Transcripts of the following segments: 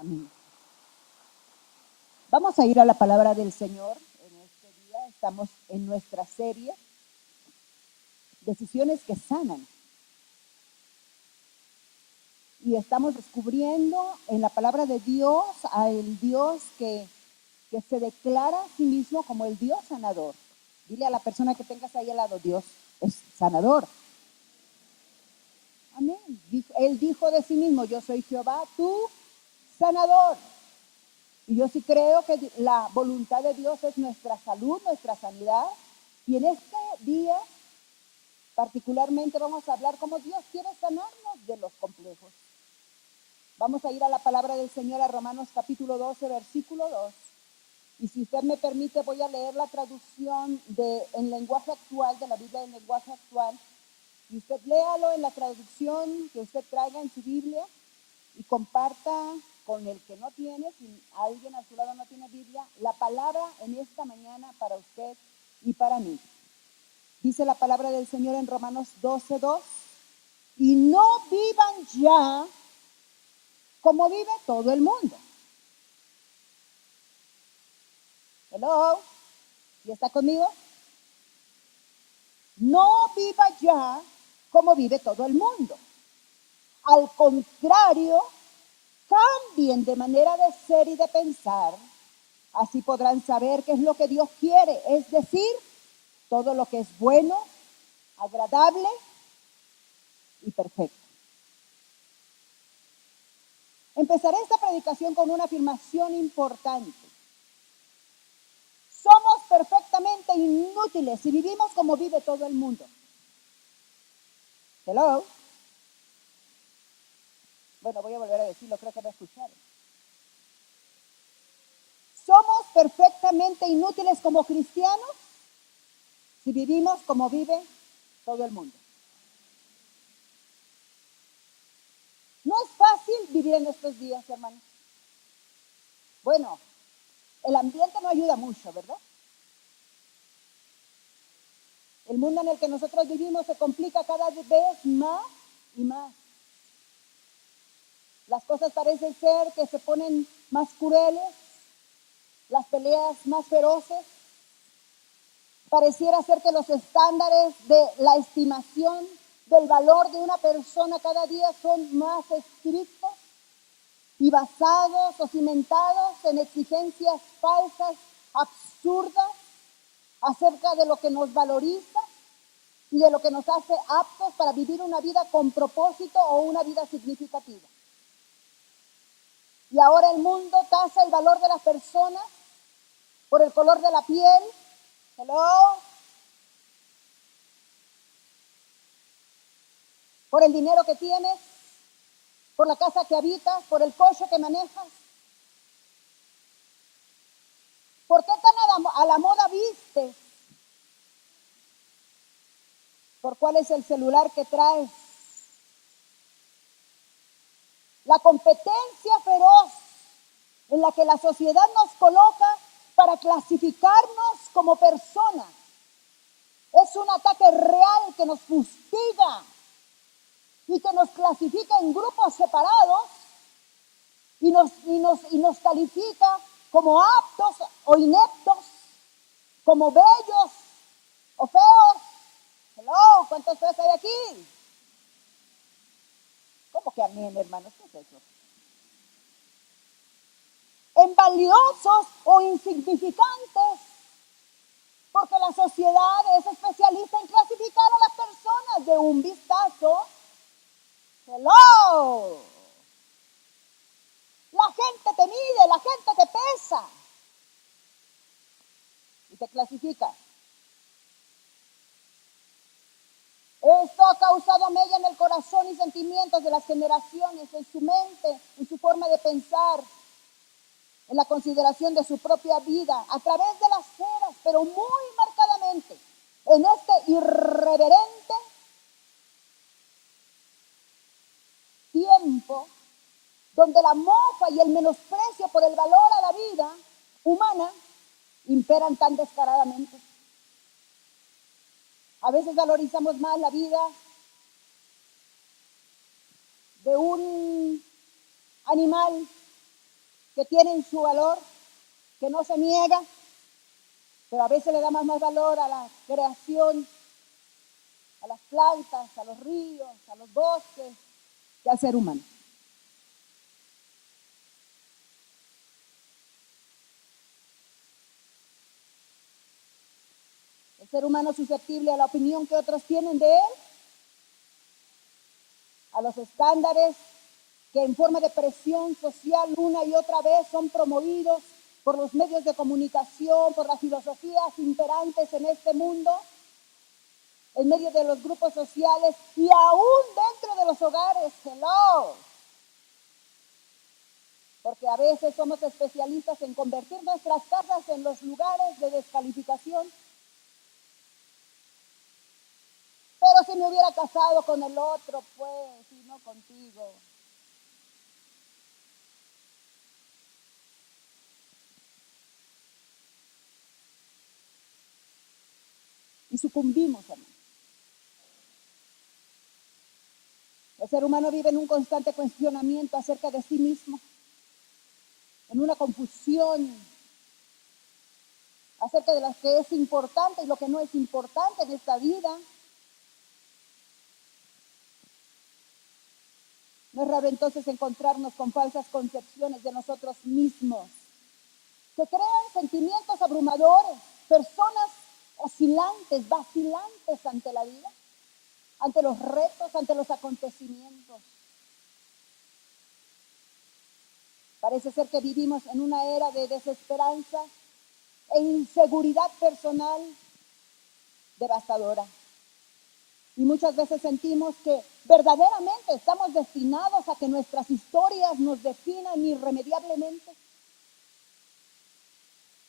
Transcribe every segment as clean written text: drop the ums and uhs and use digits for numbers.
Amén. Vamos a ir a la palabra del Señor en este día. Estamos en nuestra serie Decisiones que sanan. Y estamos descubriendo en la palabra de Dios al Dios que se declara a sí mismo como el Dios sanador. Dile a la persona que tengas ahí al lado, Dios es sanador. Amén. Él dijo de sí mismo, yo soy Jehová, tu sanador. Y yo sí creo que la voluntad de Dios es nuestra salud, nuestra sanidad. Y en este día, particularmente, vamos a hablar cómo Dios quiere sanarnos de los complejos. Vamos a ir a la palabra del Señor, a Romanos capítulo 12, versículo 2. Y si usted me permite, voy a leer la traducción en lenguaje actual, de la Biblia en lenguaje actual. Y usted léalo en la traducción que usted traiga en su Biblia y comparta con el que no tiene, si alguien a su lado no tiene Biblia, la palabra en esta mañana para usted y para mí. Dice la palabra del Señor en Romanos 12:2, y no vivan ya como vive todo el mundo. Hello, ¿y está conmigo? No viva ya como vive todo el mundo. Al contrario, cambien de manera de ser y de pensar. Así podrán saber qué es lo que Dios quiere, es decir, todo lo que es bueno, agradable y perfecto. Empezaré esta predicación con una afirmación importante. Somos perfectamente inútiles si vivimos como vive todo el mundo. Hello. Bueno, voy a volver a decirlo, creo que me escucharon. Somos perfectamente inútiles como cristianos si vivimos como vive todo el mundo. No es fácil vivir en estos días, hermanos. Bueno, el ambiente no ayuda mucho, ¿verdad? El mundo en el que nosotros vivimos se complica cada vez más y más. Las cosas parecen ser que se ponen más crueles, las peleas más feroces. Pareciera ser que los estándares de la estimación del valor de una persona cada día son más estrictos y basados o cimentados en exigencias falsas, absurdas, acerca de lo que nos valoriza y de lo que nos hace aptos para vivir una vida con propósito o una vida significativa. Y ahora el mundo tasa el valor de las personas por el color de la piel, por el dinero que tienes, por la casa que habitas, por el coche que manejas. ¿Por qué tan a la moda vistes? ¿Por cuál es el celular que traes? La competencia feroz en la que la sociedad nos coloca para clasificarnos como personas es un ataque real que nos fustiga y que nos clasifica en grupos separados y nos califica como aptos o ineptos, como bellos o feos. Hello, ¿cuántos feos hay aquí? ¿Cómo que amén, hermanos? ¿Qué es eso? En valiosos o insignificantes, porque la sociedad es especialista en clasificar a las personas de un vistazo. Hello. La gente te mide, la gente te pesa y te clasifica. Esto ha causado mella en el corazón y sentimientos de las generaciones, en su mente, en su forma de pensar, en la consideración de su propia vida, a través de las eras, pero muy marcadamente, en este irreverente tiempo donde la mofa y el menosprecio por el valor a la vida humana imperan tan descaradamente. A veces valorizamos más la vida de un animal que tienen su valor, que no se niega, pero a veces le damos más valor a la creación, a las plantas, a los ríos, a los bosques, que al ser humano. El ser humano susceptible a la opinión que otros tienen de él, a los estándares que en forma de presión social una y otra vez son promovidos por los medios de comunicación, por las filosofías imperantes en este mundo, en medio de los grupos sociales y aún dentro de los hogares. Hello. Porque a veces somos especialistas en convertir nuestras casas en los lugares de descalificación. Pero si me hubiera casado con el otro, pues, y no contigo. Y sucumbimos, hermano. El ser humano vive en un constante cuestionamiento acerca de sí mismo, en una confusión acerca de lo que es importante y lo que no es importante en esta vida. No es raro entonces encontrarnos con falsas concepciones de nosotros mismos, que crean sentimientos abrumadores, personas oscilantes, vacilantes ante la vida, ante los retos, ante los acontecimientos. Parece ser que vivimos en una era de desesperanza e inseguridad personal devastadora. Y muchas veces sentimos que verdaderamente estamos destinados a que nuestras historias nos definan irremediablemente.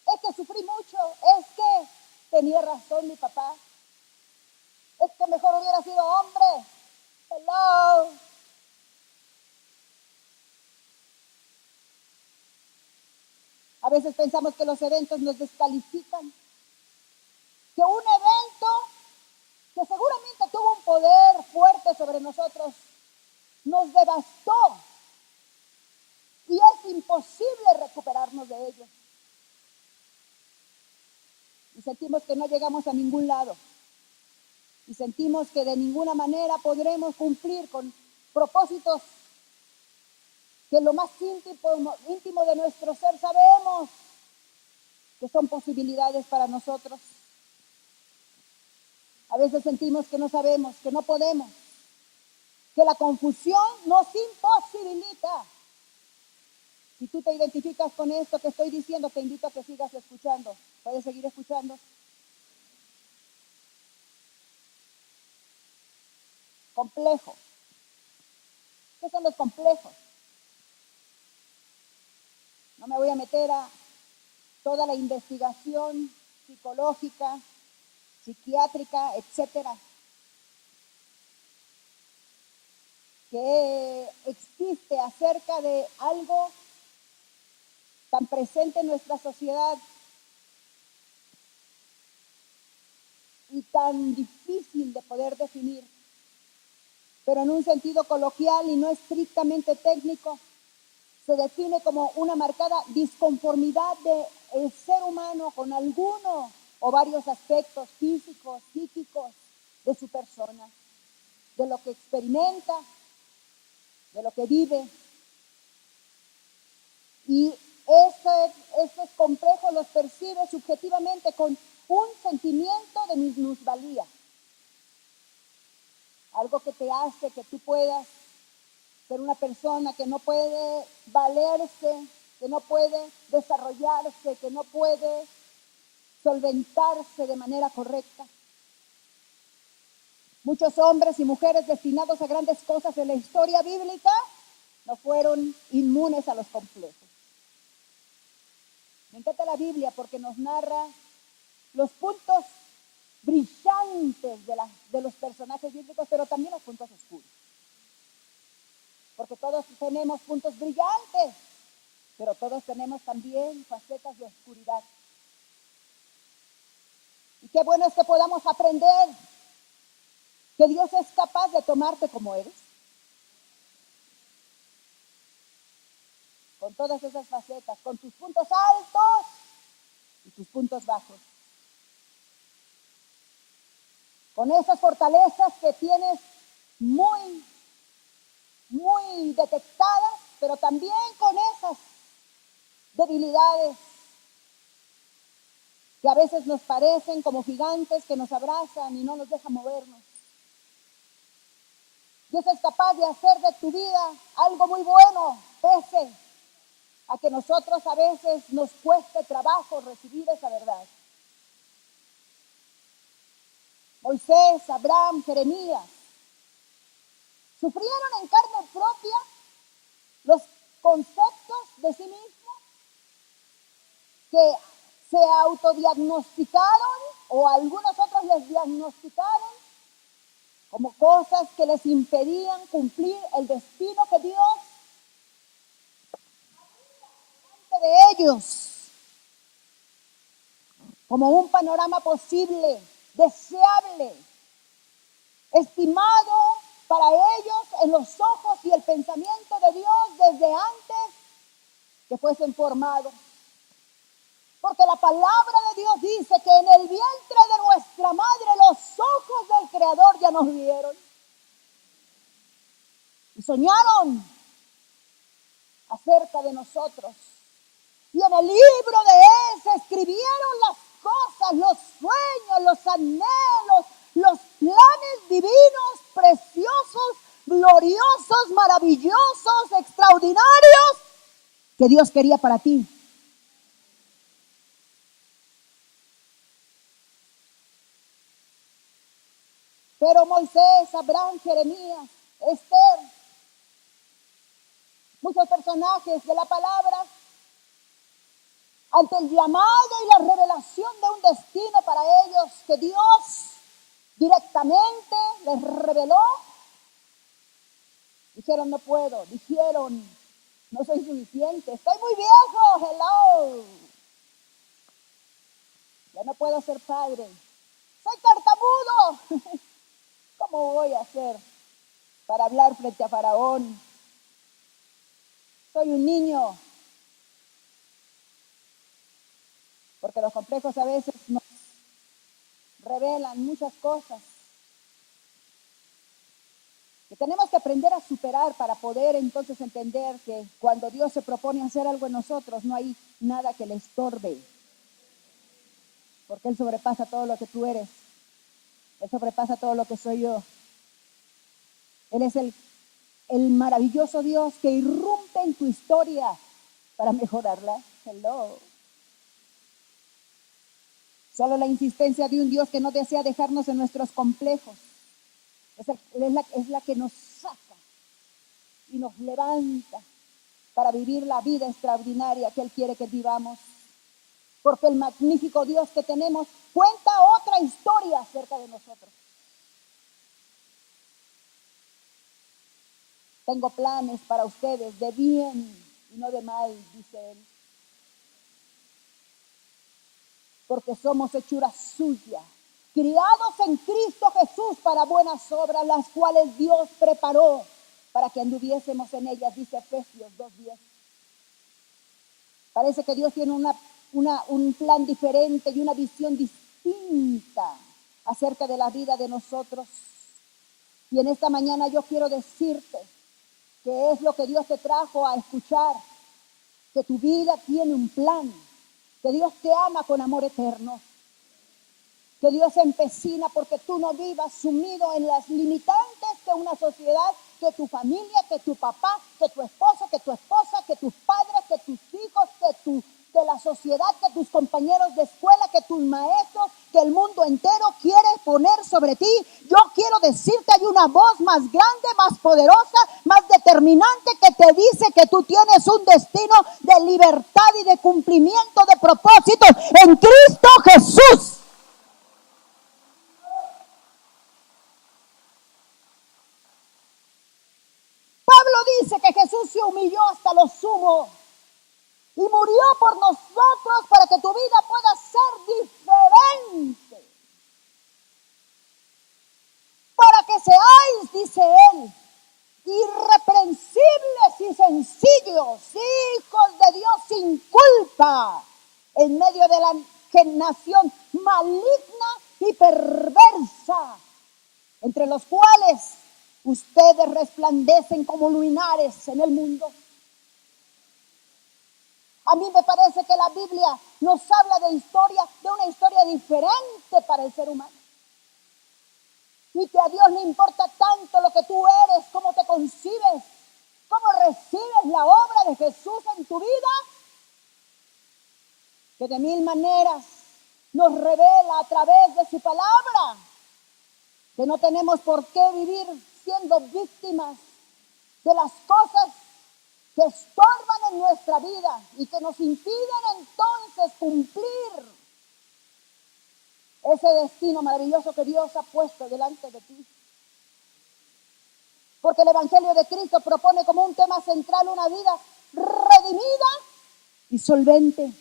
Es que sufrí mucho, es que tenía razón mi papá, es que mejor hubiera sido hombre. Hello. A veces pensamos que los eventos nos descalifican, que un evento que seguramente tuvo un poder fuerte sobre nosotros nos devastó y es imposible recuperarnos de ello. Y sentimos que no llegamos a ningún lado. Y sentimos que de ninguna manera podremos cumplir con propósitos que en lo más íntimo de nuestro ser sabemos que son posibilidades para nosotros. A veces sentimos que no sabemos, que no podemos, que la confusión nos imposibilita. Si tú te identificas con esto que estoy diciendo, te invito a que sigas escuchando. ¿Puedes seguir escuchando? Complejo. ¿Qué son los complejos? No me voy a meter a toda la investigación psicológica, psiquiátrica, etcétera, que existe acerca de algo tan presente en nuestra sociedad y tan difícil de poder definir, pero en un sentido coloquial y no estrictamente técnico, se define como una marcada disconformidad del ser humano con alguno o varios aspectos físicos, psíquicos de su persona, de lo que experimenta, de lo que vive. Y estos complejos los percibe subjetivamente con un sentimiento de minusvalía. Algo que te hace que tú puedas ser una persona que no puede valerse, que no puede desarrollarse, que no puede solventarse de manera correcta. Muchos hombres y mujeres destinados a grandes cosas en la historia bíblica no fueron inmunes a los complejos. Me encanta la Biblia porque nos narra los puntos brillantes de los personajes bíblicos, pero también los puntos oscuros. Porque todos tenemos puntos brillantes, pero todos tenemos también facetas de oscuridad. Y qué bueno es que podamos aprender que Dios es capaz de tomarte como eres. con todas esas facetas, con tus puntos altos y tus puntos bajos, con esas fortalezas que tienes muy, muy detectadas, pero también con esas debilidades que a veces nos parecen como gigantes que nos abrazan y no nos dejan movernos. Dios es capaz de hacer de tu vida algo muy bueno, pese a que nosotros a veces nos cueste trabajo recibir esa verdad. Moisés, Abraham, Jeremías sufrieron en carne propia los conceptos de sí mismos que se autodiagnosticaron o algunos otros les diagnosticaron como cosas que les impedían cumplir el destino que Dios de ellos, como un panorama posible, deseable, estimado para ellos en los ojos y el pensamiento de Dios desde antes que fuesen formados. Porque la palabra de Dios dice que en el vientre de nuestra madre los ojos del Creador ya nos vieron. Y soñaron acerca de nosotros. Y en el libro de él se escribieron las cosas, los sueños, los anhelos, los planes divinos, preciosos, gloriosos, maravillosos, extraordinarios que Dios quería para ti. Pero Moisés, Abraham, Jeremías, Esther, muchos personajes de la palabra, ante el llamado y la revelación de un destino para ellos que Dios directamente les reveló, dijeron no puedo, dijeron no soy suficiente, estoy muy viejo, hello, ya no puedo ser padre, soy tartamudo, ¿cómo voy a hacer para hablar frente a Faraón? Soy un niño. Porque los complejos a veces nos revelan muchas cosas que tenemos que aprender a superar para poder entonces entender que cuando Dios se propone hacer algo en nosotros, no hay nada que le estorbe. Porque Él sobrepasa todo lo que tú eres. Él sobrepasa todo lo que soy yo. Él es el maravilloso Dios que irrumpe en tu historia para mejorarla. Hello. Solo la insistencia de un Dios que no desea dejarnos en nuestros complejos es la que nos saca y nos levanta para vivir la vida extraordinaria que Él quiere que vivamos. Porque el magnífico Dios que tenemos cuenta otra historia acerca de nosotros. Tengo planes para ustedes de bien y no de mal, dice Él. Porque somos hechura suya, criados en Cristo Jesús para buenas obras, las cuales Dios preparó para que anduviésemos en ellas, dice Efesios 2:10. Parece que Dios tiene un plan diferente y una visión distinta acerca de la vida de nosotros. Y en esta mañana yo quiero decirte que es lo que Dios te trajo a escuchar, que tu vida tiene un plan, que Dios te ama con amor eterno, que Dios se empecina porque tú no vivas sumido en las limitantes que una sociedad, que tu familia, que tu papá, que tu esposo, que tu esposa, que tus padres, que tus hijos, que la sociedad, que tus compañeros de escuela, que tus maestros, que el mundo entero quiere poner sobre ti. Yo quiero decirte, hay una voz más grande, más poderosa, más determinante que te dice que tú tienes un destino de libertad y de cumplimiento de propósitos en Cristo Jesús. Pablo dice que Jesús se humilló hasta lo sumo y murió por nosotros para que tu vida pueda ser diferente. Para que seáis, dice él, irreprensibles y sencillos, hijos de Dios sin culpa, en medio de la nación maligna y perversa, entre los cuales ustedes resplandecen como luminares en el mundo. A mí me parece que la Biblia nos habla de una historia diferente para el ser humano. Y que a Dios le importa tanto lo que tú eres, cómo te concibes, cómo recibes la obra de Jesús en tu vida, que de mil maneras nos revela a través de su palabra que no tenemos por qué vivir siendo víctimas de las cosas que estorban en nuestra vida y que nos impiden entonces cumplir ese destino maravilloso que Dios ha puesto delante de ti. Porque el Evangelio de Cristo propone como un tema central una vida redimida y solvente.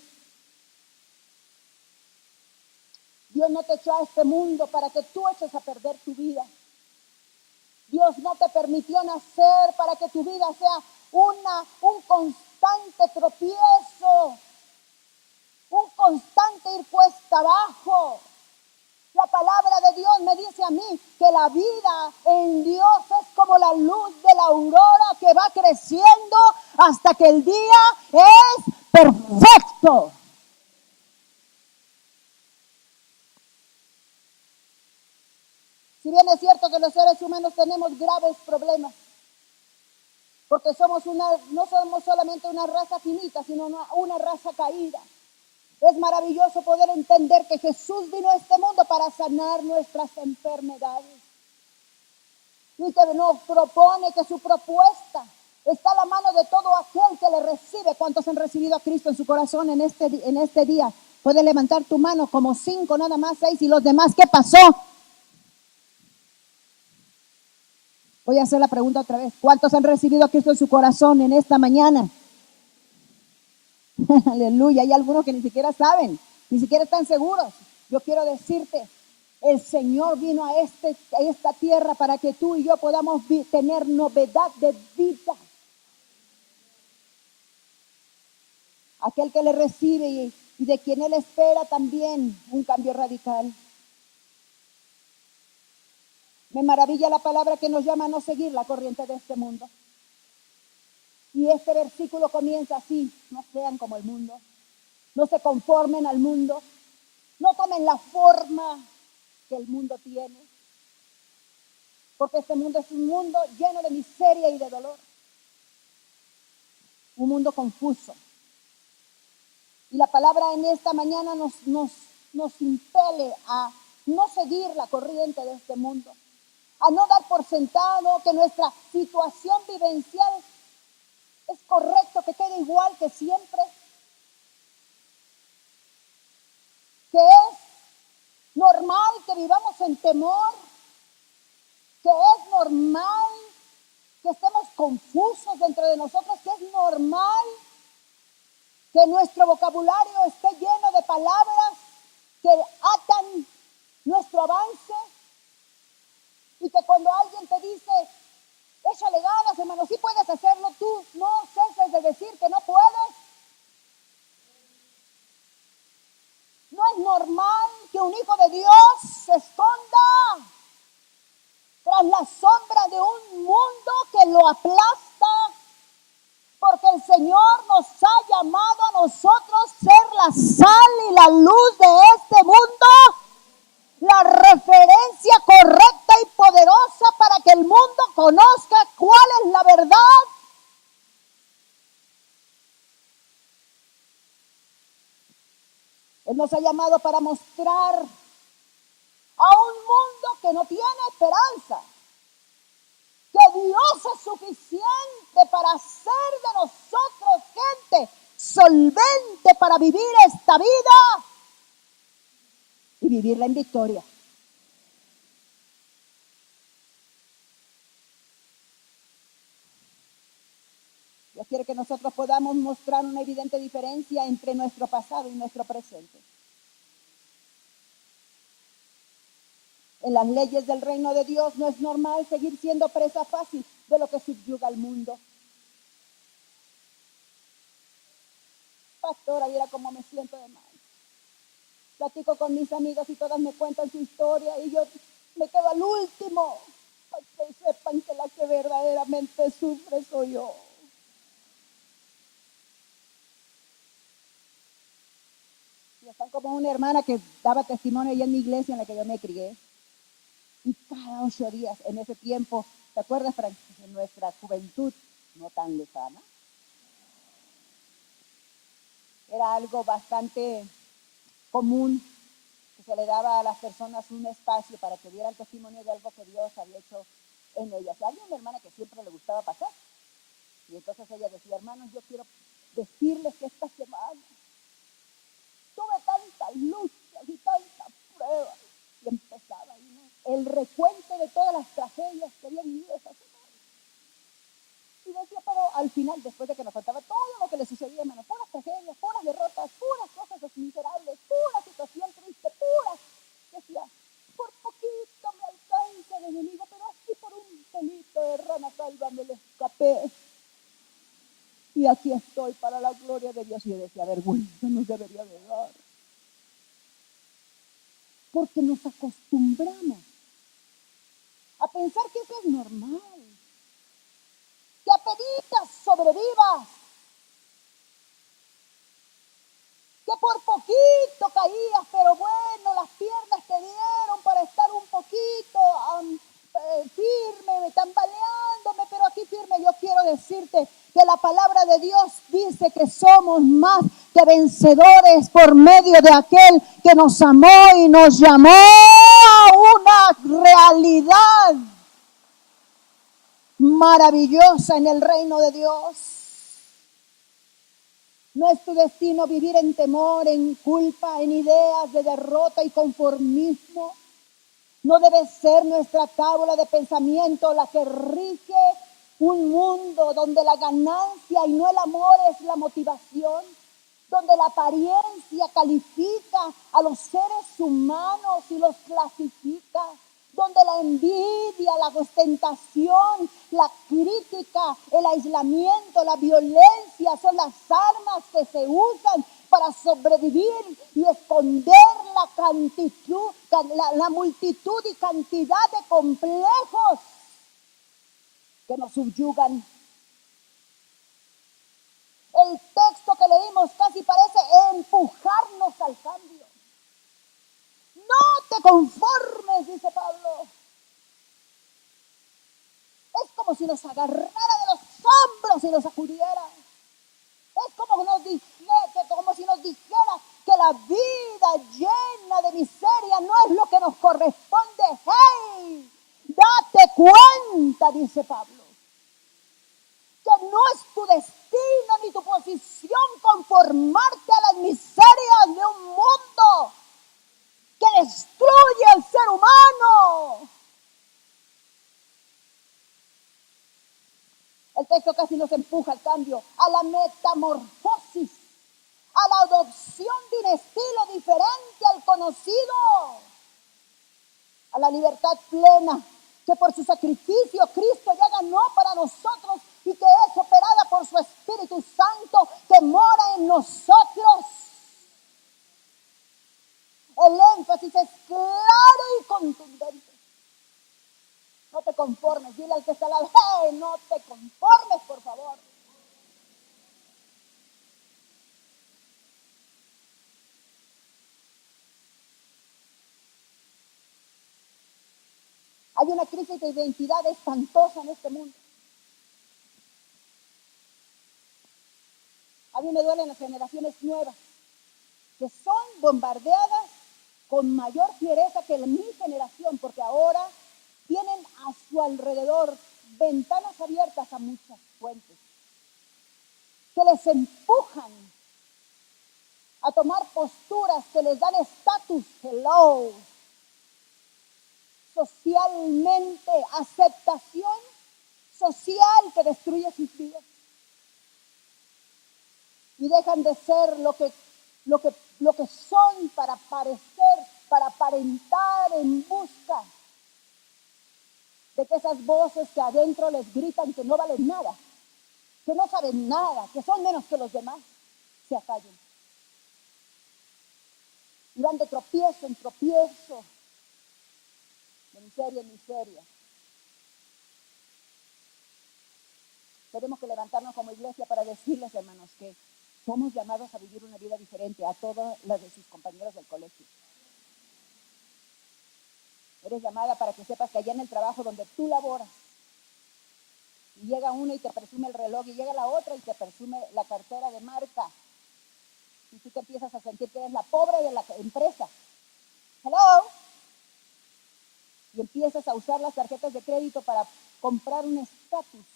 Dios no te echó a este mundo para que tú eches a perder tu vida. Dios no te permitió nacer para que tu vida sea un constante tropiezo, un constante ir cuesta abajo. La palabra de Dios me dice a mí que la vida en Dios es como la luz de la aurora que va creciendo hasta que el día es perfecto. Si bien es cierto que los seres humanos tenemos graves problemas, porque no somos solamente una raza finita, sino una raza caída. Es maravilloso poder entender que Jesús vino a este mundo para sanar nuestras enfermedades. Y que nos propone que su propuesta está a la mano de todo aquel que le recibe. ¿Cuántos han recibido a Cristo en su corazón en este día? Puedes levantar tu mano como 5, nada más 6. ¿Y los demás qué pasó? Voy a hacer la pregunta otra vez. ¿Cuántos han recibido a Cristo en su corazón en esta mañana? Aleluya. Hay algunos que ni siquiera saben, ni siquiera están seguros. Yo quiero decirte, el Señor vino a esta tierra para que tú y yo podamos tener novedad de vida. Aquel que le recibe y de quien Él espera también un cambio radical. Me maravilla la palabra que nos llama a no seguir la corriente de este mundo. Y este versículo comienza así: no sean como el mundo, no se conformen al mundo, no tomen la forma que el mundo tiene, porque este mundo es un mundo lleno de miseria y de dolor, un mundo confuso. Y la palabra en esta mañana nos impele a no seguir la corriente de este mundo, a no dar por sentado que nuestra situación vivencial es correcto que quede igual que siempre, que es normal que vivamos en temor, que es normal que estemos confusos dentro de nosotros, que es normal que nuestro vocabulario esté lleno de palabras que atan nuestro avance, y que cuando alguien te dice, échale ganas, hermano, sí puedes hacerlo, tú no ceses de decir que no puedes. No es normal que un hijo de Dios se esconda tras la sombra de un mundo que lo aplasta, porque el Señor nos ha llamado a nosotros ser la sal y la luz de este mundo, la referencia correcta y poderosa para que el mundo conozca cuál es la verdad. Él nos ha llamado para mostrar a un mundo que no tiene esperanza, que Dios es suficiente para hacer de nosotros gente solvente para vivir esta vida y vivirla en victoria. Dios quiere que nosotros podamos mostrar una evidente diferencia entre nuestro pasado y nuestro presente. En las leyes del reino de Dios no es normal seguir siendo presa fácil de lo que subyuga al mundo. Pastora, mira cómo me siento de mal. Platico con mis amigas y todas me cuentan su historia y yo me quedo al último para que sepan que la que verdaderamente sufre soy yo. Y están como una hermana que daba testimonio allá en mi iglesia en la que yo me crié. Y cada 8 días, en ese tiempo, ¿te acuerdas, Frank? En nuestra juventud, no tan lejana, era algo bastante común que se le daba a las personas un espacio para que dieran testimonio de algo que Dios había hecho en ellas. Y había una hermana que siempre le gustaba pasar. Y entonces ella decía, hermanos, yo quiero decirles que esta semana tuve tantas luchas y tantas pruebas. Y empezaba ahí, ¿no? El recuento de todas las tragedias que había vivido esa semana. Y decía, pero al final, después de que nos contaba todo lo que le sucedía, hermano, puras tragedias, puras derrotas, puras cosas miserables, pura situación triste, puras, decía, por poquito me alcanza el enemigo, pero así por un pelito de rana calva me le escapé. Y aquí estoy para la gloria de Dios. Y yo decía, vergüenza nos debería de dar. Porque nos acostumbramos a pensar que eso es normal. Que apenas sobrevivas. Que por poquito caías, pero bueno, las piernas te dieron para estar un poquito firme, tambaleándome, pero aquí firme. Yo quiero decirte que la palabra de Dios dice que somos más que vencedores por medio de aquel que nos amó y nos llamó a una realidad maravillosa en el reino de Dios. No es tu destino vivir en temor, en culpa, en ideas de derrota y conformismo. No debe ser nuestra tabla de pensamiento la que rige un mundo donde la ganancia y no el amor es la motivación, donde la apariencia califica a los seres humanos y los clasifica, donde la envidia, la ostentación, la crítica, el aislamiento, la violencia son las armas que se usan para sobrevivir y esconder la multitud y cantidad de complejos que nos subyugan. El texto que leímos casi parece empujarnos al cambio. No te conformes, dice Pablo. Es como si nos agarrara de los hombros y nos sacudiera. Es como si nos dijera que la vida llena de miseria no es lo que nos corresponde. ¡Hey! Date cuenta, dice Pablo, que no es tu destino ni tu posición conformarte a las miserias de un mundo que destruye al ser humano. El texto casi nos empuja al cambio, a la metamorfosis, a la adopción de un estilo diferente al conocido, a la libertad plena que por su sacrificio Cristo ya ganó para nosotros y que es operada por su Espíritu Santo que mora en nosotros. El énfasis es claro y contundente. No te conformes, dile al que está al lado, hey, no te conformes, por favor. Hay una crisis de identidad espantosa en este mundo. A mí me duelen las generaciones nuevas, que son bombardeadas con mayor fiereza que mi generación, porque ahora tienen a su alrededor ventanas abiertas a muchas fuentes, que les empujan a tomar posturas que les dan estatus, hello, socialmente, aceptación social que destruye sus vidas. Y dejan de ser lo que son para parecer, para aparentar en busca de que esas voces que adentro les gritan que no valen nada, que no saben nada, que son menos que los demás, se acallen. Y van de tropiezo en tropiezo, de miseria en miseria. Tenemos que levantarnos como iglesia para decirles, hermanos, que somos llamados a vivir una vida diferente a todas las de sus compañeros del colegio. Eres llamada para que sepas que allá en el trabajo donde tú laboras, y llega una y te presume el reloj, y llega la otra y te presume la cartera de marca, y tú te empiezas a sentir que eres la pobre de la empresa. Hello. Y empiezas a usar las tarjetas de crédito para comprar un estatus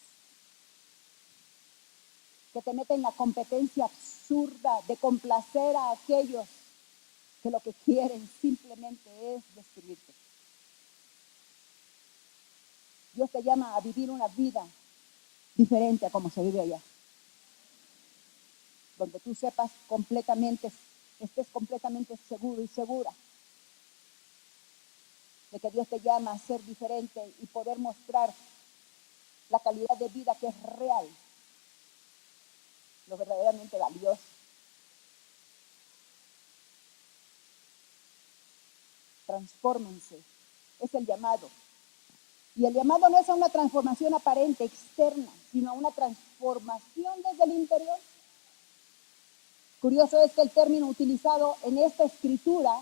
que te mete en la competencia absurda de complacer a aquellos que lo que quieren simplemente es destruirte. Dios te llama a vivir una vida diferente a como se vive allá, donde tú sepas completamente, estés completamente seguro y segura de que Dios te llama a ser diferente y poder mostrar la calidad de vida que es real, lo verdaderamente valioso. Transfórmense, es el llamado. Y el llamado no es a una transformación aparente, externa, sino a una transformación desde el interior. Curioso es que el término utilizado en esta escritura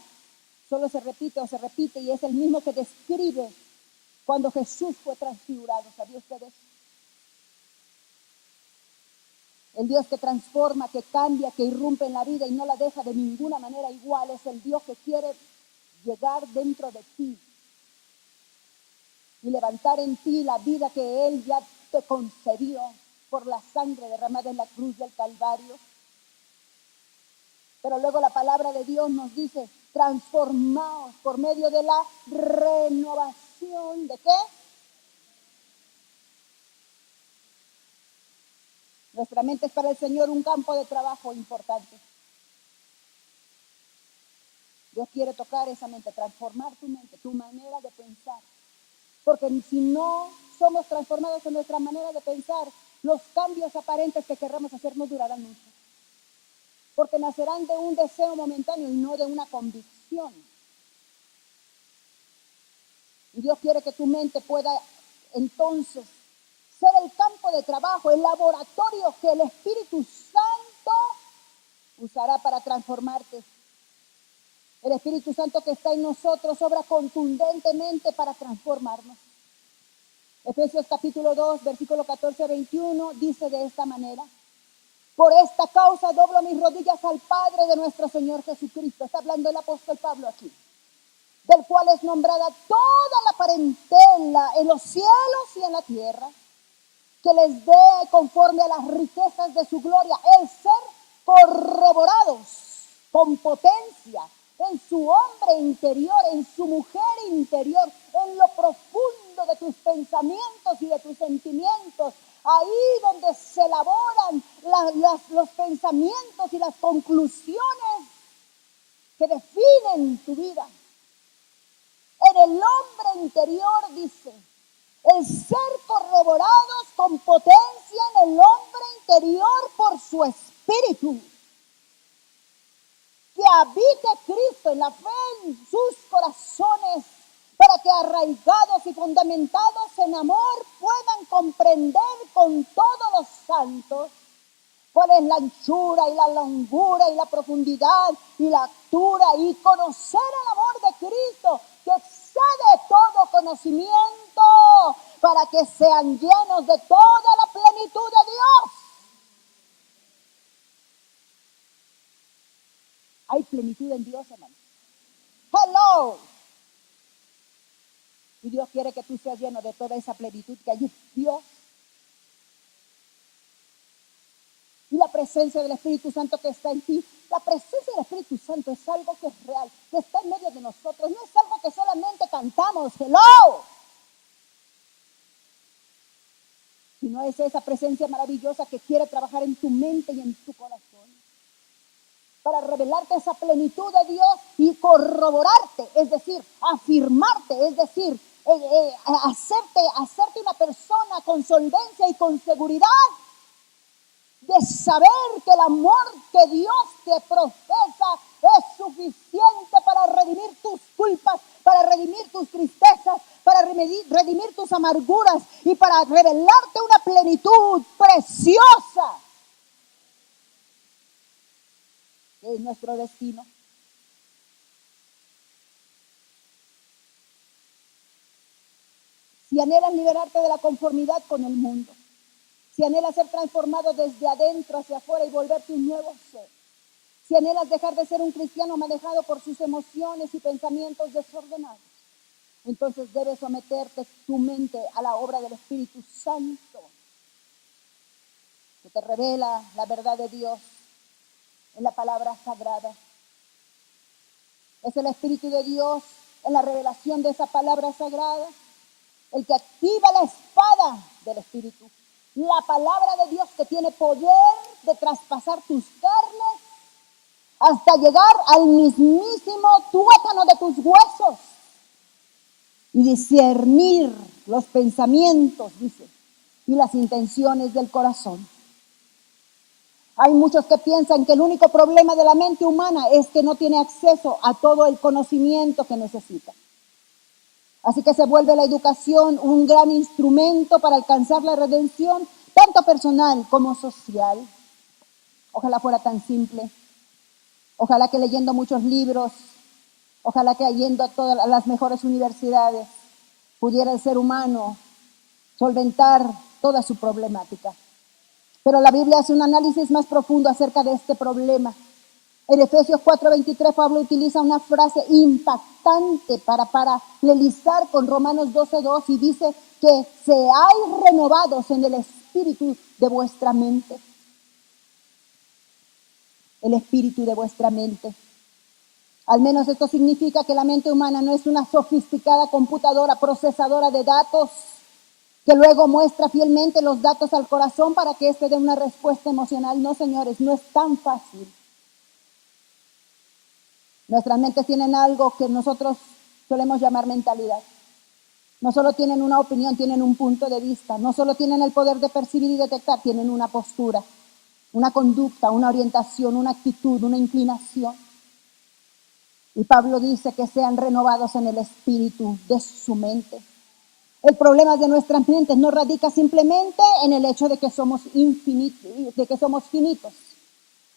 solo se repite y es el mismo que describe cuando Jesús fue transfigurado. ¿Sabía usted eso? El Dios que transforma, que cambia, que irrumpe en la vida y no la deja de ninguna manera igual, es el Dios que quiere llegar dentro de ti y levantar en ti la vida que Él ya te concedió por la sangre derramada en la cruz del Calvario. Pero luego la palabra de Dios nos dice, transformaos por medio de la renovación. ¿De qué? Nuestra mente es para el Señor un campo de trabajo importante. Dios quiere tocar esa mente, transformar tu mente, tu manera de pensar. Porque si no somos transformados en nuestra manera de pensar, los cambios aparentes que querramos hacer no durarán mucho. Porque nacerán de un deseo momentáneo y no de una convicción. Y Dios quiere que tu mente pueda entonces ser el campo de trabajo, el laboratorio que el Espíritu Santo usará para transformarte. El Espíritu Santo que está en nosotros obra contundentemente para transformarnos. Efesios capítulo 2, versículo 14 a 21 dice de esta manera: por esta causa doblo mis rodillas al Padre de nuestro Señor Jesucristo. Está hablando el apóstol Pablo aquí, del cual es nombrada toda la parentela en los cielos y en la tierra, que les dé conforme a las riquezas de su gloria el ser corroborados con potencia en su hombre interior, en su mujer interior, en lo profundo de tus pensamientos y de tus sentimientos, ahí donde se elaboran los pensamientos y las conclusiones que definen tu vida. En el hombre interior, dice, el ser corroborados con potencia en el hombre interior por su espíritu. Que habite Cristo en la fe en sus corazones, para que arraigados y fundamentados en amor puedan comprender con todos los santos cuál es la anchura y la longura y la profundidad y la altura, y conocer el amor de Cristo que excede todo conocimiento, para que sean llenos de toda la plenitud de Dios. Hay plenitud en Dios, hermano. Hello. Y Dios quiere que tú seas lleno de toda esa plenitud que hay en Dios. Y la presencia del Espíritu Santo que está en ti. La presencia del Espíritu Santo es algo que es real, que está en medio de nosotros. No es algo que solamente cantamos, hello. Sino es esa presencia maravillosa que quiere trabajar en tu mente y en tu corazón, para revelarte esa plenitud de Dios y corroborarte, es decir, afirmarte, es decir, hacerte una persona con solvencia y con seguridad de saber que el amor que Dios te profesa es suficiente para redimir tus culpas, para redimir tus tristezas, para redimir tus amarguras y para revelarte una plenitud preciosa, que es nuestro destino. Si anhelas liberarte de la conformidad con el mundo, si anhelas ser transformado desde adentro hacia afuera y volverte un nuevo ser, si anhelas dejar de ser un cristiano manejado por sus emociones y pensamientos desordenados, entonces debes someterte tu mente a la obra del Espíritu Santo, que te revela la verdad de Dios en la palabra sagrada. Es el Espíritu de Dios en la revelación de esa palabra sagrada el que activa la espada del Espíritu. La palabra de Dios que tiene poder de traspasar tus carnes hasta llegar al mismísimo tuétano de tus huesos y discernir los pensamientos, dice, y las intenciones del corazón. Hay muchos que piensan que el único problema de la mente humana es que no tiene acceso a todo el conocimiento que necesita. Así que se vuelve la educación un gran instrumento para alcanzar la redención, tanto personal como social. Ojalá fuera tan simple. Ojalá que leyendo muchos libros, ojalá que yendo a todas las mejores universidades, pudiera el ser humano solventar toda su problemática. Pero la Biblia hace un análisis más profundo acerca de este problema. En Efesios 4:23 Pablo utiliza una frase impactante para paralelizar con Romanos 12:2 y dice que seáis renovados en el espíritu de vuestra mente. El espíritu de vuestra mente. Al menos esto significa que la mente humana no es una sofisticada computadora procesadora de datos que luego muestra fielmente los datos al corazón para que éste dé una respuesta emocional. No, señores, no es tan fácil. Nuestras mentes tienen algo que nosotros solemos llamar mentalidad. No solo tienen una opinión, tienen un punto de vista. No solo tienen el poder de percibir y detectar, tienen una postura, una conducta, una orientación, una actitud, una inclinación. Y Pablo dice que sean renovados en el espíritu de su mente. El problema de nuestras mentes no radica simplemente en el hecho de que somos finitos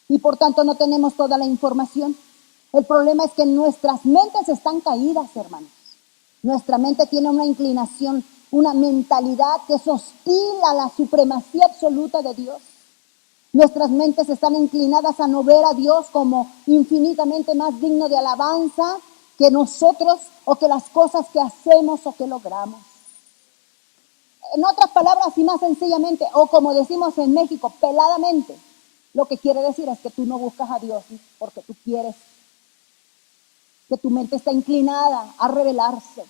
y por tanto no tenemos toda la información. El problema es que nuestras mentes están caídas, hermanos. Nuestra mente tiene una inclinación, una mentalidad que es hostil a la supremacía absoluta de Dios. Nuestras mentes están inclinadas a no ver a Dios como infinitamente más digno de alabanza que nosotros o que las cosas que hacemos o que logramos. En otras palabras y más sencillamente, o como decimos en México, peladamente, lo que quiere decir es que tú no buscas a Dios porque tú quieres, que tu mente está inclinada a revelarse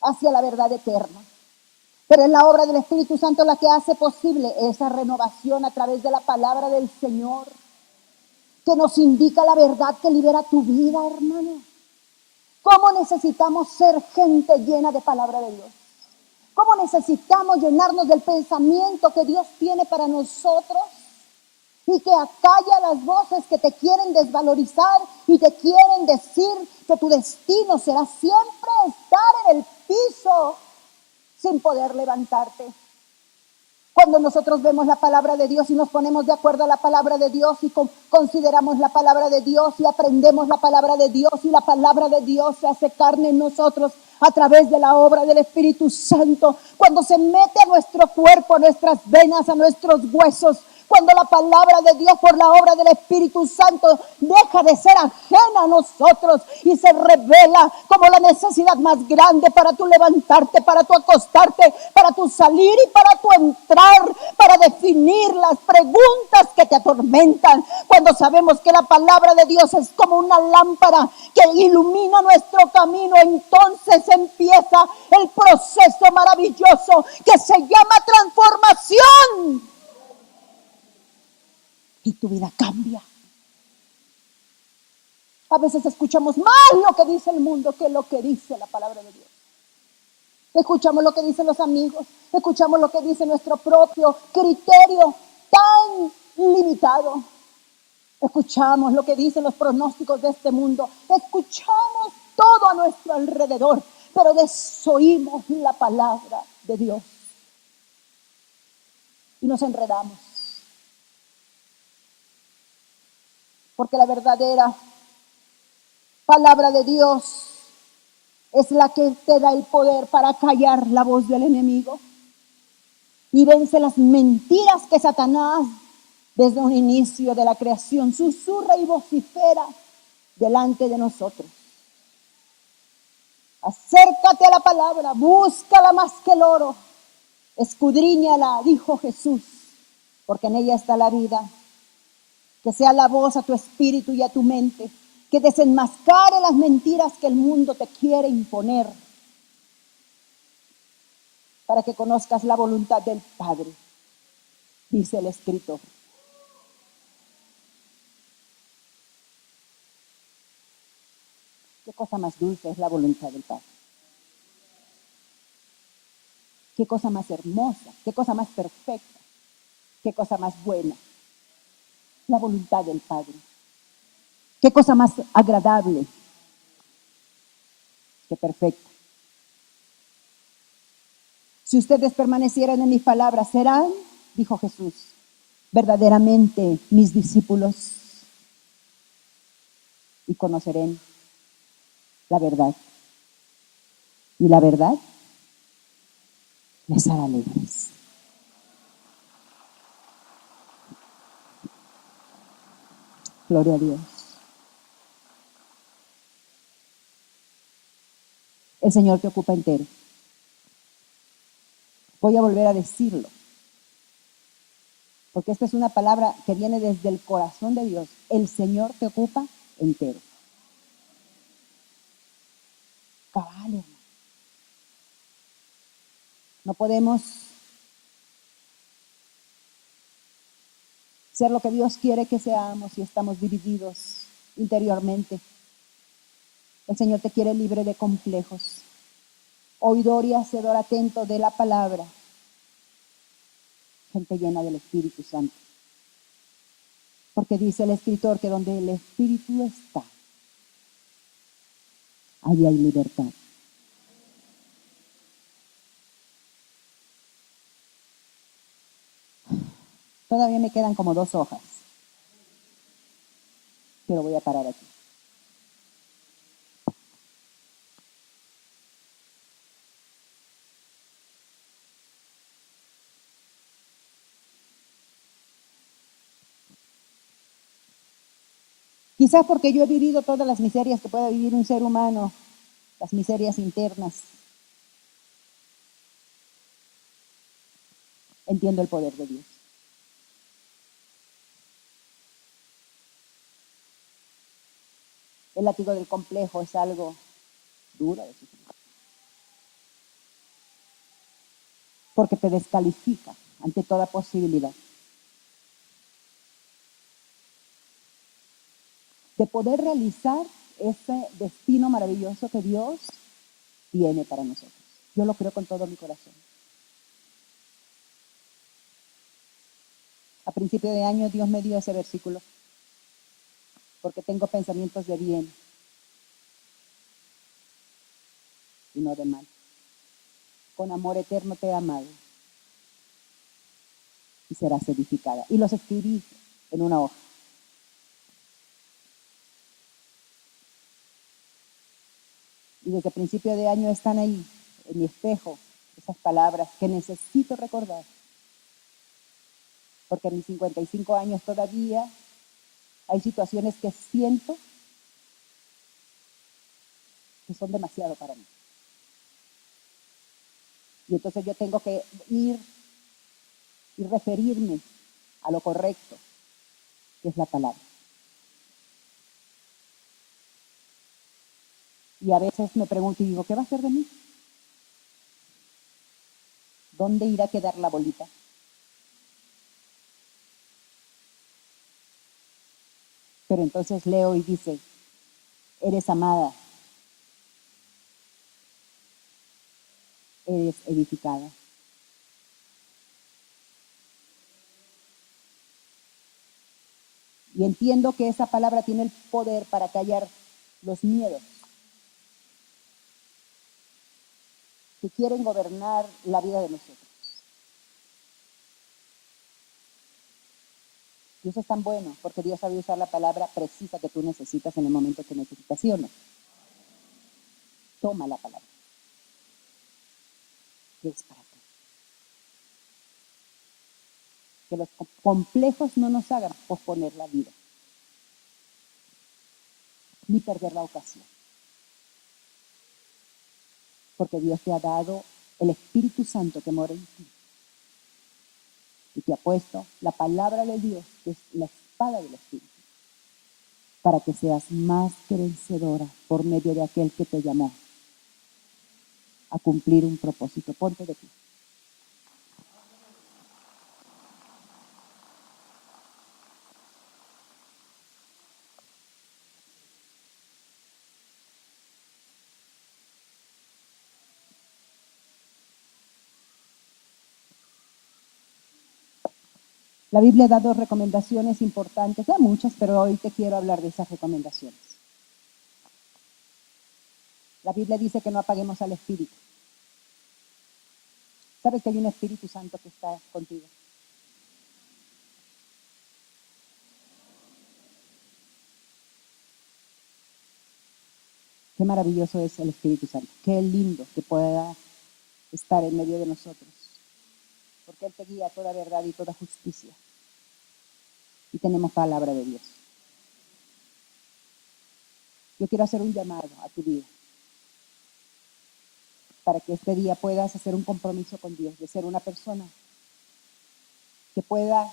hacia la verdad eterna. Pero es la obra del Espíritu Santo la que hace posible esa renovación a través de la palabra del Señor, que nos indica la verdad que libera tu vida, hermano. ¿Cómo necesitamos ser gente llena de palabra de Dios? ¿Cómo necesitamos llenarnos del pensamiento que Dios tiene para nosotros? Y que acalla las voces que te quieren desvalorizar y te quieren decir que tu destino será siempre estar en el piso sin poder levantarte. Cuando nosotros vemos la palabra de Dios y nos ponemos de acuerdo a la palabra de Dios y consideramos la palabra de Dios y aprendemos la palabra de Dios y la palabra de Dios se hace carne en nosotros a través de la obra del Espíritu Santo, cuando se mete a nuestro cuerpo, a nuestras venas, a nuestros huesos, cuando la palabra de Dios por la obra del Espíritu Santo deja de ser ajena a nosotros y se revela como la necesidad más grande para tu levantarte, para tu acostarte, para tu salir y para tu entrar, para definir las preguntas que te atormentan. Cuando sabemos que la palabra de Dios es como una lámpara que ilumina nuestro camino, entonces empieza el proceso maravilloso que se llama transformación. Y tu vida cambia. A veces escuchamos más lo que dice el mundo que lo que dice la palabra de Dios. Escuchamos lo que dicen los amigos, escuchamos lo que dice nuestro propio criterio tan limitado. Escuchamos lo que dicen los pronósticos de este mundo, escuchamos todo a nuestro alrededor, pero desoímos la palabra de Dios y nos enredamos. Porque la verdadera palabra de Dios es la que te da el poder para callar la voz del enemigo y vence las mentiras que Satanás desde un inicio de la creación susurra y vocifera delante de nosotros. Acércate a la palabra, búscala más que el oro, escudriñala, dijo Jesús, porque en ella está la vida. Que sea la voz a tu espíritu y a tu mente, que desenmascare las mentiras que el mundo te quiere imponer, para que conozcas la voluntad del Padre, dice el escritor. Qué cosa más dulce es la voluntad del Padre. Qué cosa más hermosa, qué cosa más perfecta, qué cosa más buena. La voluntad del Padre. Qué cosa más agradable, qué perfecta. Si ustedes permanecieran en mis palabras, serán, dijo Jesús, verdaderamente mis discípulos y conocerán la verdad. Y la verdad les hará libres. Gloria a Dios. El Señor te ocupa entero. Voy a volver a decirlo, porque esta es una palabra que viene desde el corazón de Dios. El Señor te ocupa entero. Cabal, hermano. No podemos ser lo que Dios quiere que seamos si estamos divididos interiormente. El Señor te quiere libre de complejos, oidor y hacedor atento de la palabra, gente llena del Espíritu Santo. Porque dice el escritor que donde el Espíritu está, allí hay libertad. Todavía me quedan como 2 hojas, pero voy a parar aquí. Quizás porque yo he vivido todas las miserias que pueda vivir un ser humano, las miserias internas. Entiendo el poder de Dios. El látigo del complejo es algo duro de sufrir, porque te descalifica ante toda posibilidad de poder realizar ese destino maravilloso que Dios tiene para nosotros. Yo lo creo con todo mi corazón. A principio de año Dios me dio ese versículo, porque tengo pensamientos de bien y no de mal. Con amor eterno te he amado y serás edificada. Y los escribí en una hoja. Y desde principio de año están ahí, en mi espejo, esas palabras que necesito recordar. Porque a mis 55 años todavía hay situaciones que siento que son demasiado para mí. Y entonces yo tengo que ir y referirme a lo correcto, que es la palabra. Y a veces me pregunto y digo, ¿qué va a hacer de mí? ¿Dónde irá a quedar la bolita? Pero entonces leo y dice, eres amada, eres edificada. Y entiendo que esa palabra tiene el poder para callar los miedos que quieren gobernar la vida de nosotros. Dios es tan bueno porque Dios sabe usar la palabra precisa que tú necesitas en el momento que necesitas, ¿sí o no? Toma la palabra, que es para ti. Que los complejos no nos hagan posponer la vida, ni perder la ocasión. Porque Dios te ha dado el Espíritu Santo que mora en ti. Y te ha puesto la palabra de Dios, que es la espada del Espíritu, para que seas más que vencedora por medio de aquel que te llamó a cumplir un propósito. Ponte de pie. La Biblia da dos recomendaciones importantes, da muchas, pero hoy te quiero hablar de esas recomendaciones. La Biblia dice que no apaguemos al Espíritu. ¿Sabes que hay un Espíritu Santo que está contigo? Qué maravilloso es el Espíritu Santo. Qué lindo que pueda estar en medio de nosotros. Porque Él te guía a toda verdad y toda justicia. Y tenemos palabra de Dios. Yo quiero hacer un llamado a tu vida para que este día puedas hacer un compromiso con Dios, de ser una persona que pueda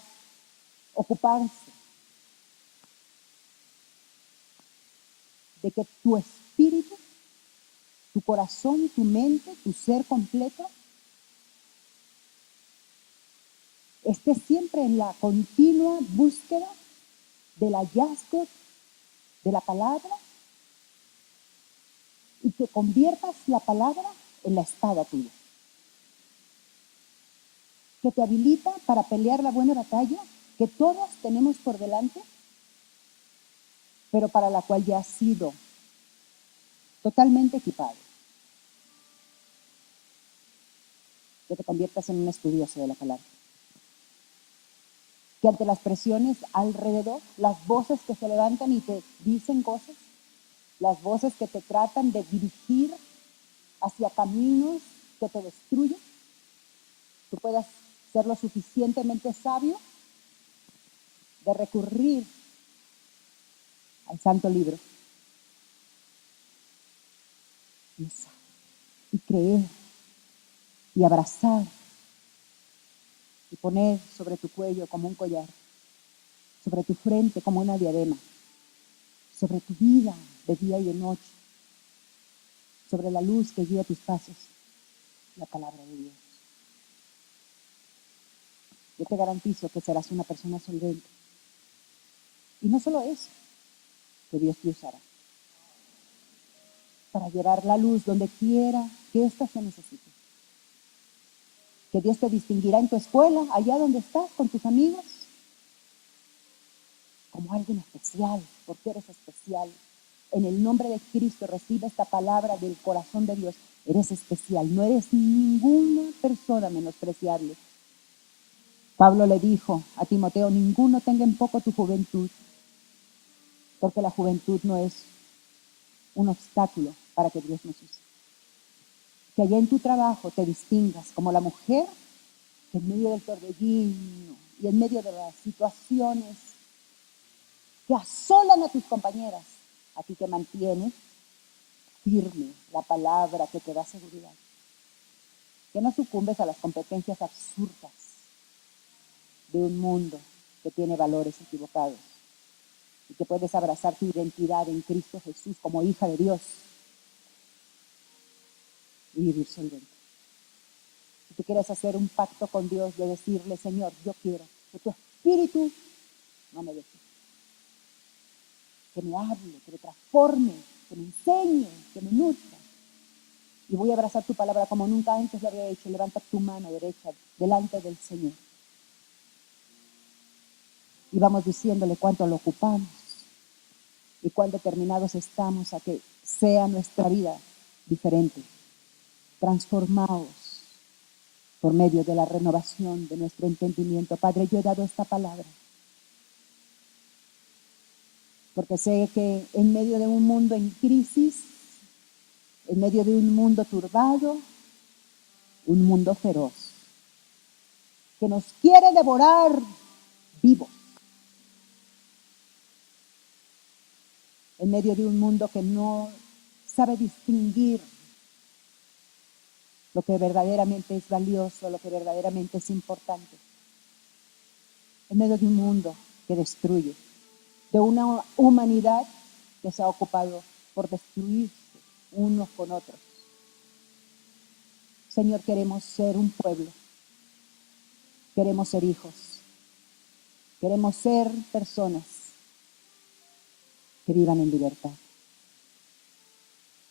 ocuparse de que tu espíritu, tu corazón, tu mente, tu ser completo esté siempre en la continua búsqueda del hallazgo de la palabra y que conviertas la palabra en la espada tuya, que te habilita para pelear la buena batalla que todos tenemos por delante, pero para la cual ya has sido totalmente equipado. Que te conviertas en un estudioso de la palabra. Que ante las presiones alrededor, las voces que se levantan y te dicen cosas, las voces que te tratan de dirigir hacia caminos que te destruyen, tú puedas ser lo suficientemente sabio de recurrir al Santo Libro y creer y abrazar y poner sobre tu cuello como un collar, sobre tu frente como una diadema, sobre tu vida de día y de noche, sobre la luz que guía tus pasos, la palabra de Dios. Yo te garantizo que serás una persona solvente. Y no solo eso, que Dios te usará para llevar la luz donde quiera que ésta se necesite. Que Dios te distinguirá en tu escuela, allá donde estás, con tus amigos, como alguien especial, porque eres especial. En el nombre de Cristo recibe esta palabra del corazón de Dios. Eres especial, no eres ninguna persona menospreciable. Pablo le dijo a Timoteo, ninguno tenga en poco tu juventud, porque la juventud no es un obstáculo para que Dios nos use. Que allá en tu trabajo te distingas como la mujer que en medio del torbellino y en medio de las situaciones que asolan a tus compañeras, a ti te mantiene firme la palabra que te da seguridad. Que no sucumbes a las competencias absurdas de un mundo que tiene valores equivocados y que puedes abrazar tu identidad en Cristo Jesús como hija de Dios y vivir solvente. Si tú quieres hacer un pacto con Dios de decirle, Señor, yo quiero que tu espíritu no me deje, que me hable, que me transforme, que me enseñe, que me nutra. Y voy a abrazar tu palabra como nunca antes lo había hecho. Levanta tu mano derecha delante del Señor. Y vamos diciéndole cuánto lo ocupamos y cuán determinados estamos a que sea nuestra vida diferente, transformados por medio de la renovación de nuestro entendimiento. Padre, yo he dado esta palabra porque sé que en medio de un mundo en crisis, en medio de un mundo turbado, un mundo feroz, que nos quiere devorar vivos, en medio de un mundo que no sabe distinguir lo que verdaderamente es valioso, lo que verdaderamente es importante, en medio de un mundo que destruye, de una humanidad que se ha ocupado por destruirse unos con otros. Señor, queremos ser un pueblo, queremos ser hijos, queremos ser personas que vivan en libertad,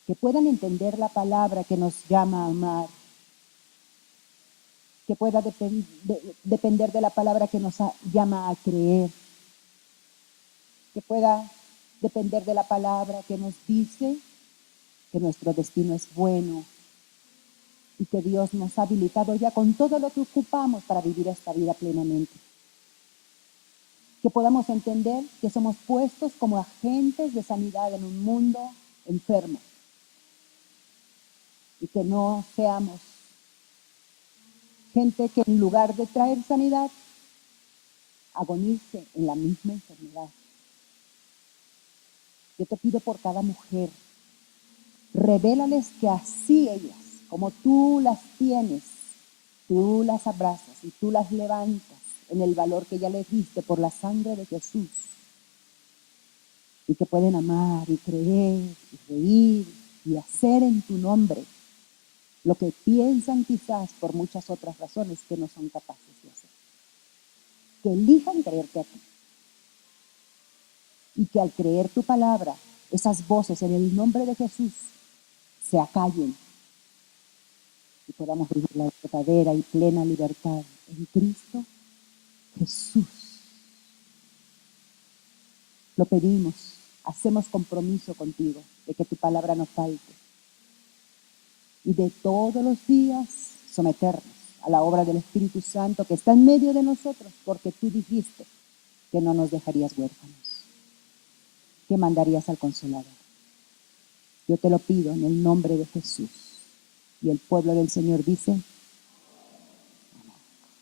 que puedan entender la palabra que nos llama a amar, que pueda depender de la palabra que nos llama a creer, que pueda depender de la palabra que nos dice que nuestro destino es bueno y que Dios nos ha habilitado ya con todo lo que ocupamos para vivir esta vida plenamente. Que podamos entender que somos puestos como agentes de sanidad en un mundo enfermo y que no seamos gente que en lugar de traer sanidad agonice en la misma enfermedad. Yo te pido por cada mujer, revélales que así ellas, como tú las tienes, tú las abrazas y tú las levantas en el valor que ya les diste por la sangre de Jesús, y que pueden amar y creer y reír y hacer en tu nombre lo que piensan quizás por muchas otras razones que no son capaces de hacer. Que elijan creerte a ti y que al creer tu palabra, esas voces en el nombre de Jesús se acallen y podamos vivir la verdadera y plena libertad en Cristo Jesús. Lo pedimos, hacemos compromiso contigo de que tu palabra no falte y de todos los días someternos a la obra del Espíritu Santo que está en medio de nosotros, porque tú dijiste que no nos dejarías huérfanos, que mandarías al Consolador. Yo te lo pido en el nombre de Jesús. Y el pueblo del Señor dice: